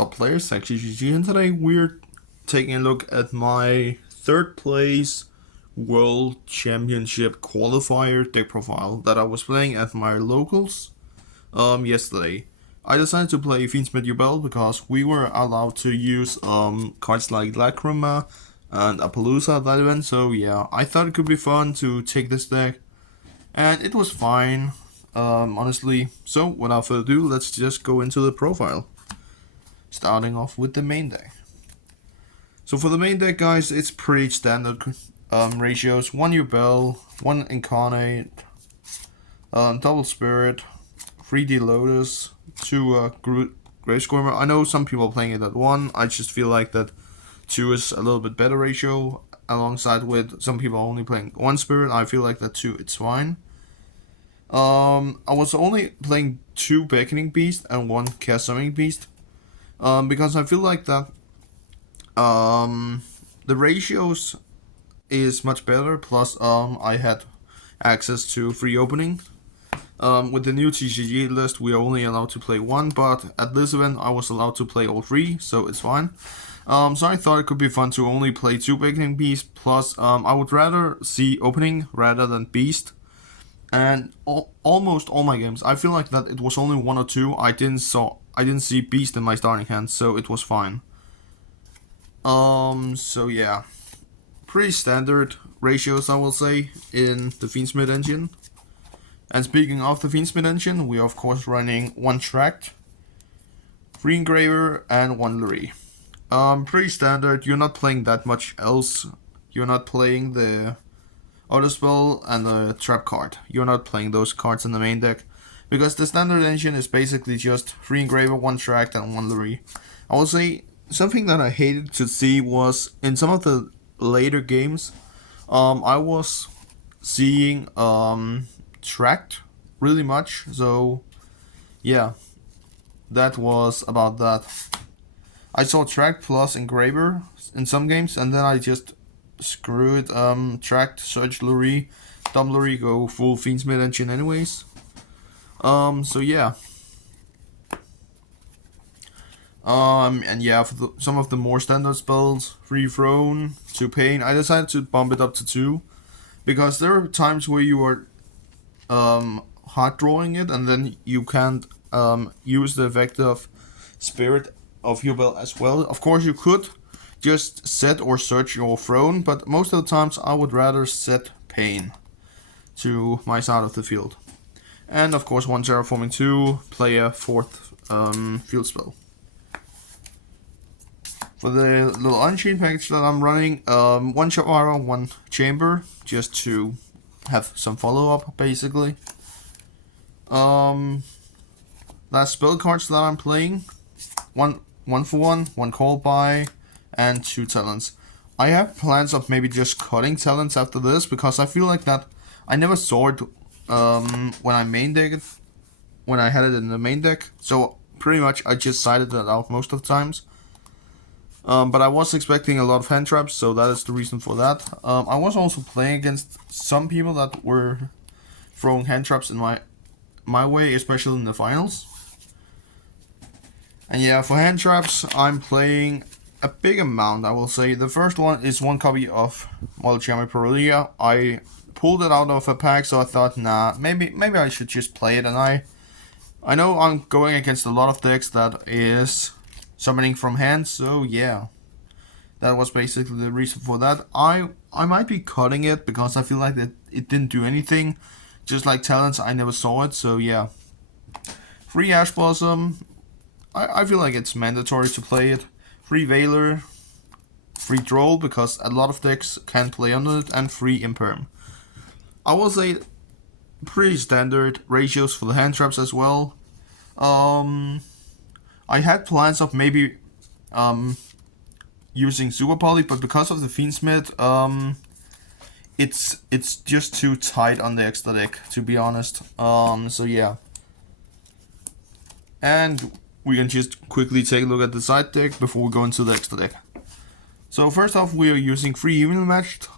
top players, actually GG, and today we're taking a look at my third place World Championship qualifier deck profile that I was playing at my locals yesterday. I decided to play Fiendsmith Yubel because we were allowed to use cards like Lacrima and Apo at that event, so yeah, I thought it could be fun to take this deck, and it was fine, honestly. So without further ado, let's just go into the profile. Starting off with the main deck. So for the main deck, guys, it's pretty standard ratios. 1 Yubel, 1 Incarnate, double Spirit, 3D Lotus, 2 Grave Squirmer. I know some people are playing it at 1. I just feel like that 2 is a little bit better ratio, alongside with some people only playing 1 Spirit. I feel like that 2, it's fine. I was only playing 2 Beckoning Beast and 1 Chaos Summoning Beast, because I feel like that the ratios is much better. Plus, I had access to free opening. With the new TCG list, we are only allowed to play 1, but at this event, I was allowed to play all 3, so it's fine. So I thought it could be fun to only play 2 Beckoning Beast. Plus, I would rather see opening rather than Beast. And almost all my games, I feel like that it was only 1 or 2. I didn't see Beast in my starting hand, so it was fine. So yeah, pretty standard ratios, I will say, in the Fiendsmith engine. And speaking of the Fiendsmith engine, we are of course running 1 Tract, 3 Engraver, and 1 Lurie. Pretty standard. You're not playing that much else. You're not playing the Auto Spell and the Trap card. You're not playing those cards in the main deck, because the standard engine is basically just 3 Engraver, 1 Tract, and 1 Lurie. I will say something that I hated to see was in some of the later games, I was seeing Tract really much. So yeah, that was about that. I saw Tract plus Engraver in some games, and then I just screw it. Tract, Surge Lurie, Dumb Lurie, go full Fiendsmith engine anyways. So yeah. And yeah, for some of the more standard spells, Free Throne, 2 Pain, I decided to bump it up to 2, because there are times where you are hard drawing it, and then you can't use the effect of Spirit of Yubel as well. Of course, you could just set or search your throne, but most of the times I would rather set Pain to my side of the field. And of course, 1 Terraforming 2, play a 4th field spell. For the little Unchained package that I'm running, 1 Shavara, 1 Chamber, just to have some follow-up, basically. Last spell cards that I'm playing, 1 for 1, 1 Call By, and 2 Talents. I have plans of maybe just cutting Talents after this, because I feel like that I never saw it when I main decked it, when I had it in the main deck. So pretty much I just sided that out most of the times. But I was expecting a lot of hand traps, so that is the reason for that. I was also playing against some people that were throwing hand traps in my way, especially in the finals. And yeah, for hand traps, I'm playing a big amount, I will say. The first one is 1 copy of Lacrima and Apo. I pulled it out of a pack, so I thought, nah, maybe I should just play it. And I know I'm going against a lot of decks that is summoning from hand, so yeah, that was basically the reason for that. I might be cutting it because I feel like that it didn't do anything. Just like Talents, I never saw it, so yeah. 3 Ash Blossom, I feel like it's mandatory to play it. 3 Veiler, 3 Droll, because a lot of decks can play under it, and 3 Imperm. I will say pretty standard ratios for the hand traps as well. I had plans of maybe using Super Poly, but because of the Fiendsmith, it's just too tight on the extra deck, to be honest. So yeah. And we can just quickly take a look at the side deck before we go into the extra deck. So first off, we are using 3 Evenly Matched.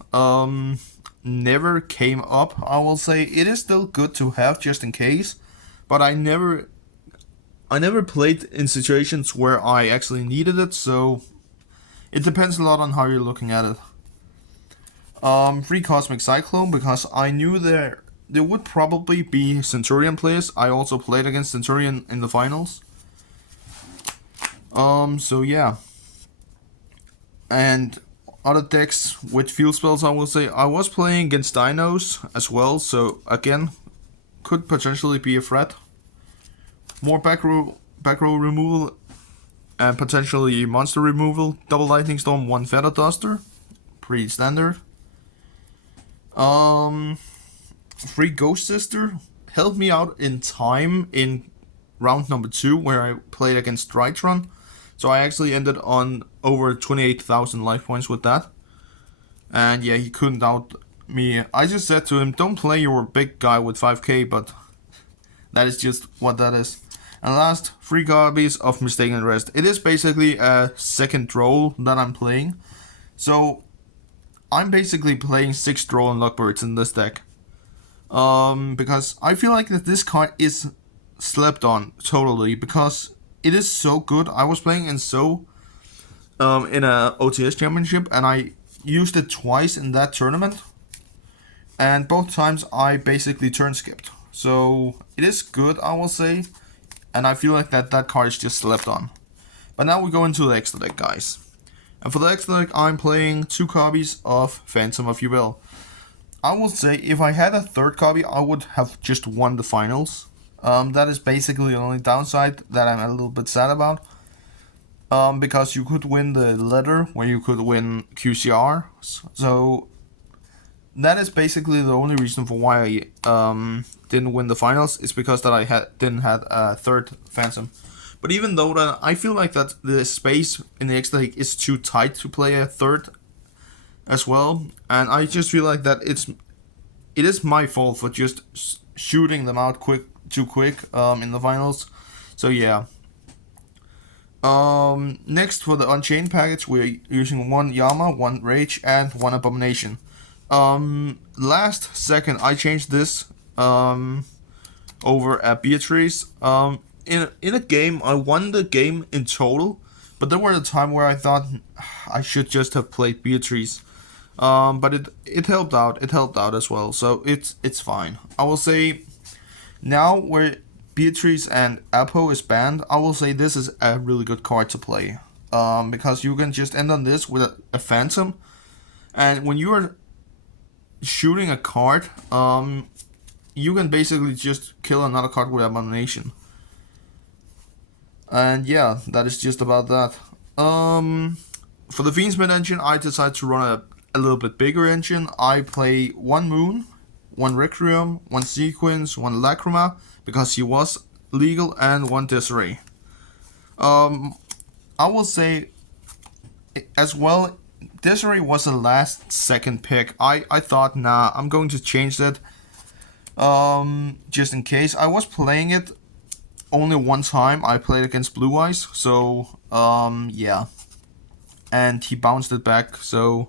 Never came up, I will say. It is still good to have just in case, but I never I never played in situations where I actually needed it, so it depends a lot on how you're looking at it. Free Cosmic Cyclone, because I knew there would probably be Centurion players. I also played against Centurion in the finals. So yeah. And other decks with field spells, I will say, I was playing against Dinos as well, so again, could potentially be a threat. More back row removal and potentially monster removal. Double Lightning Storm, 1 Feather Duster. Pretty standard. Free Ghost Sister helped me out in time in round number 2 where I played against Drytron. So I actually ended on over 28,000 life points with that. And yeah, he couldn't out me. I just said to him, don't play your big guy with 5k, but that is just what that is. And last, 3 copies of Mistaken Rest. It is basically a second role that I'm playing. So I'm basically playing 6 Droll and Luckbirds in this deck. Because I feel like that this card is slept on totally, because it is so good. I was playing in in a OTS championship, and I used it twice in that tournament. And both times I basically turn skipped. So it is good, I will say. And I feel like that card is just slept on. But now we go into the extra deck, guys. And for the extra deck, I'm playing 2 copies of Phantom of Yubel. I will say, if I had a third copy, I would have just won the finals. That is basically the only downside that I'm a little bit sad about. Because you could win the letter, where you could win QCR. So that is basically the only reason for why I didn't win the finals, is because that I didn't have a third Phantom. But even though that, I feel like that the space in the extra deck is too tight to play a third as well, and I just feel like that it is my fault for just shooting them out too quick in the finals. So yeah. Next, for the Unchained package, we're using 1 Yama, 1 Rage, and 1 Abomination. Last second, I changed this over at Beatrice. In a game, I won the game in total, but there were a time where I thought I should just have played Beatrice. But it helped out. It helped out as well, so it's fine. I will say, now where Beatrice and Apo is banned, I will say this is a really good card to play. Because you can just end on this with a Phantom, and when you are shooting a card, you can basically just kill another card with Abomination. And yeah, that is just about that. For the Fiendsmith engine, I decided to run a little bit bigger engine. I play 1 Moon, 1 Requiem, 1 Sequence, 1 Lacrima, because he was legal, and 1 Desiree. I will say as well, Desiree was a last second pick. I thought, nah, I'm going to change that. Just in case. I was playing it only one time. I played against Blue Eyes, so yeah. And he bounced it back, so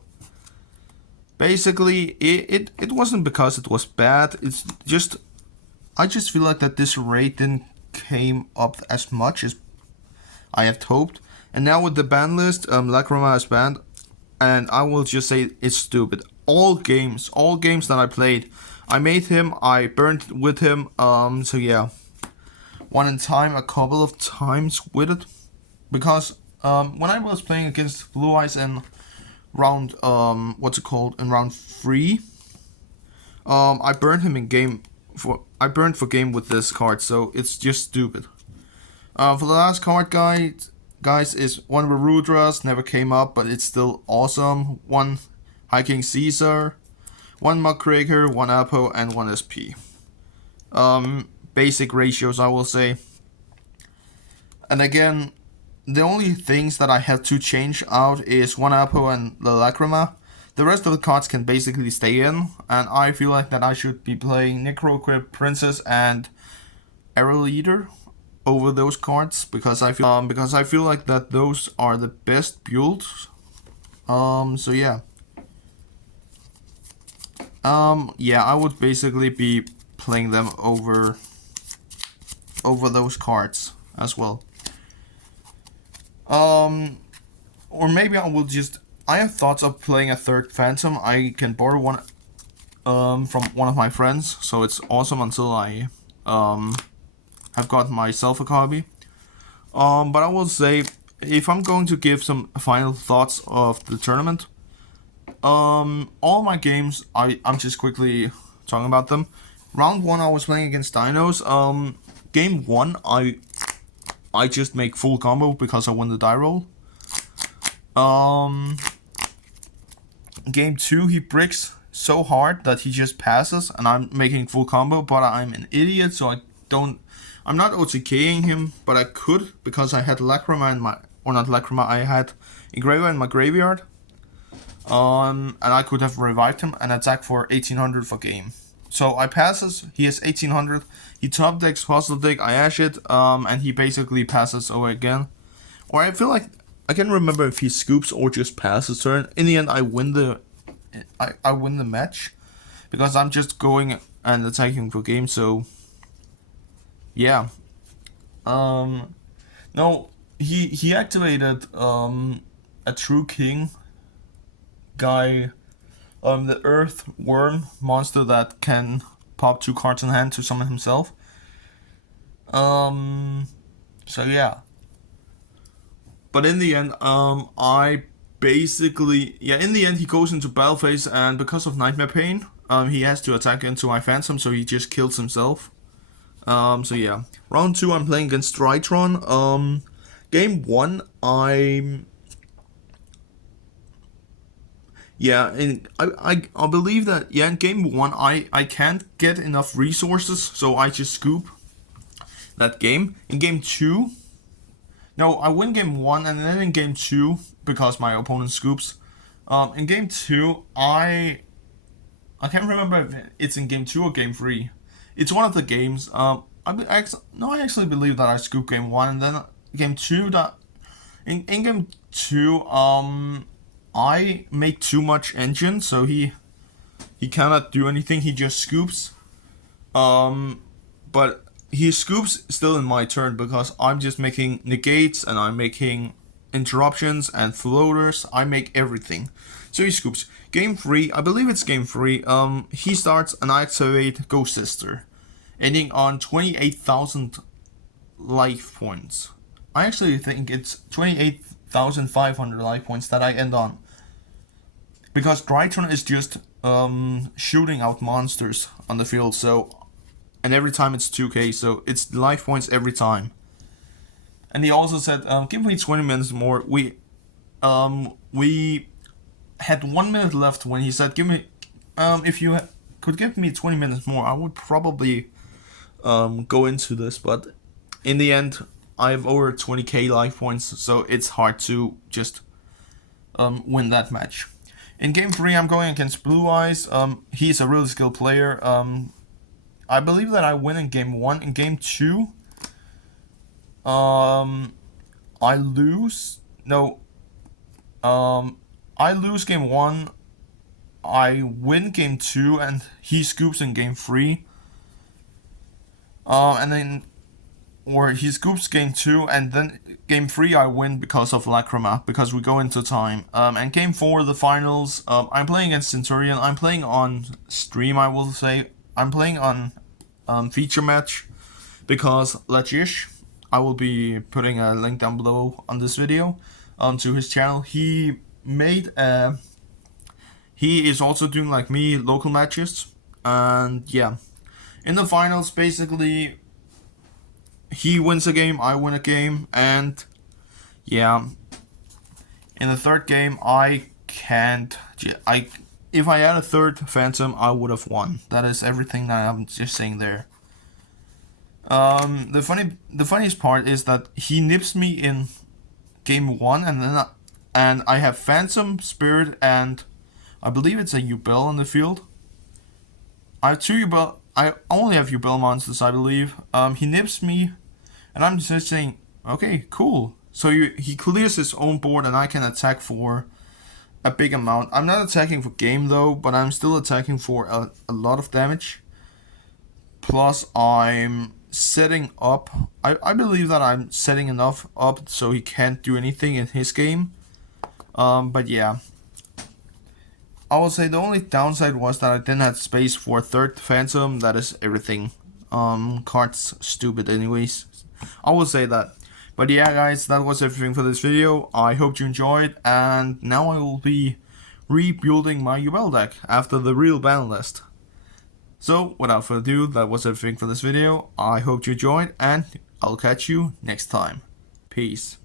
basically it wasn't because it was bad. It's just, I just feel like that this rate didn't came up as much as I had hoped. And now with the ban list, Lacrima is banned, and I will just say it's stupid. All games that I played, I made him, I burned with him, so yeah. One in time, a couple of times with it, because when I was playing against Blue Eyes in round, in round 3, I burned him in game for game with this card, so it's just stupid. For the last card, guys, is 1 Rudras, never came up, but it's still awesome. 1 High King Caesar, 1 Muckraker, 1 Apo, and 1 SP. Basic ratios, I will say. And again, the only things that I have to change out is 1 Apo and the Lacrima. The rest of the cards can basically stay in, and I feel like that I should be playing Necroquip, Princess, and Arrow Leader over those cards, because I feel like that those are the best builds. So yeah. Yeah, I would basically be playing them over those cards. as well. Or maybe I will just. I have thoughts of playing a third Phantom. I can borrow one from one of my friends, so it's awesome until I have got myself a copy. But I will say, if I'm going to give some final thoughts of the tournament, all my games, I'm just quickly talking about them. Round 1, I was playing against Dinos. Game 1, I just make full combo because I won the die roll. Game 2, he bricks so hard that he just passes, and I'm making full combo, but I'm an idiot, so I'm not OTKing him, but I could, because I had Lacrima in my, or not Lacrima, I had Engraver in my graveyard. And I could have revived him and attacked for 1800 for game. So I passes, he has 1800, he top decks puzzle deck, I ash it, and he basically passes over again. Or I feel like, I can't remember if he scoops or just passes turn. In the end, I win the match, because I'm just going and attacking for game, so yeah. No, he activated a true king guy, the earth worm monster that can pop 2 cards in hand to summon himself. So yeah. But in the end, I basically, in the end he goes into battle phase, and because of Nightmare Pain, he has to attack into my Phantom, so he just kills himself. So yeah. Round 2, I'm playing against Strytron. Game 1, I believe that, in game 1, I can't get enough resources, so I just scoop that game. In game 2, no, I win game 1, and then in game 2, because my opponent scoops, in game 2, I can't remember if it's in game 2 or game 3. It's one of the games. I actually believe that I scoop game 1, and then game 2, that in game 2, I make too much engine, so he cannot do anything. He just scoops. But he scoops still in my turn, because I'm just making negates, and I'm making interruptions and floaters. I make everything. So he scoops. Game 3, I believe it's game 3. He starts, and I activate Ghost Sister, ending on 28,000 life points. I actually think it's 28,500 life points that I end on, because Strytron is just shooting out monsters on the field, so, and every time it's 2k, so it's life points every time. And he also said, give me 20 minutes more. We had 1 minute left when he said, give me, if you could give me 20 minutes more, I would probably go into this, but in the end, I have over 20k life points, so it's hard to just win that match. In game 3, I'm going against Blue Eyes. He's a really skilled player. I believe that I win in game 1. In game 2, I lose. No. I lose game 1. I win game 2, and he scoops in game 3. And then, or he scoops game 2, and then game 3 I win because of Lacrima, because we go into time. And game 4, the finals, I'm playing against Centurion. I'm playing on stream, I will say. I'm playing on feature match, because Lachish, I will be putting a link down below on this video, to his channel. He is also doing, like me, local matches, and yeah. In the finals, basically, he wins a game, I win a game, and yeah. In the third game, if I had a third Phantom, I would have won. That is everything that I'm just saying there. The funniest part is that he nips me in game 1, and I have Phantom, Spirit, and I believe it's a Yubel on the field. I have 2 Yubel. I only have Yubel monsters, I believe. He nips me, and I'm just saying, okay, cool. So he clears his own board, and I can attack for a big amount. I'm not attacking for game though, but I'm still attacking for a lot of damage. Plus, I'm setting up. I believe that I'm setting enough up so he can't do anything in his game. But yeah. I will say the only downside was that I didn't have space for a third Phantom. That is everything. Card's stupid anyways. I will say that. But yeah guys, that was everything for this video. I hope you enjoyed, and now I will be rebuilding my Yubel deck after the real ban list. So without further ado, that was everything for this video. I hope you enjoyed, and I'll catch you next time. Peace.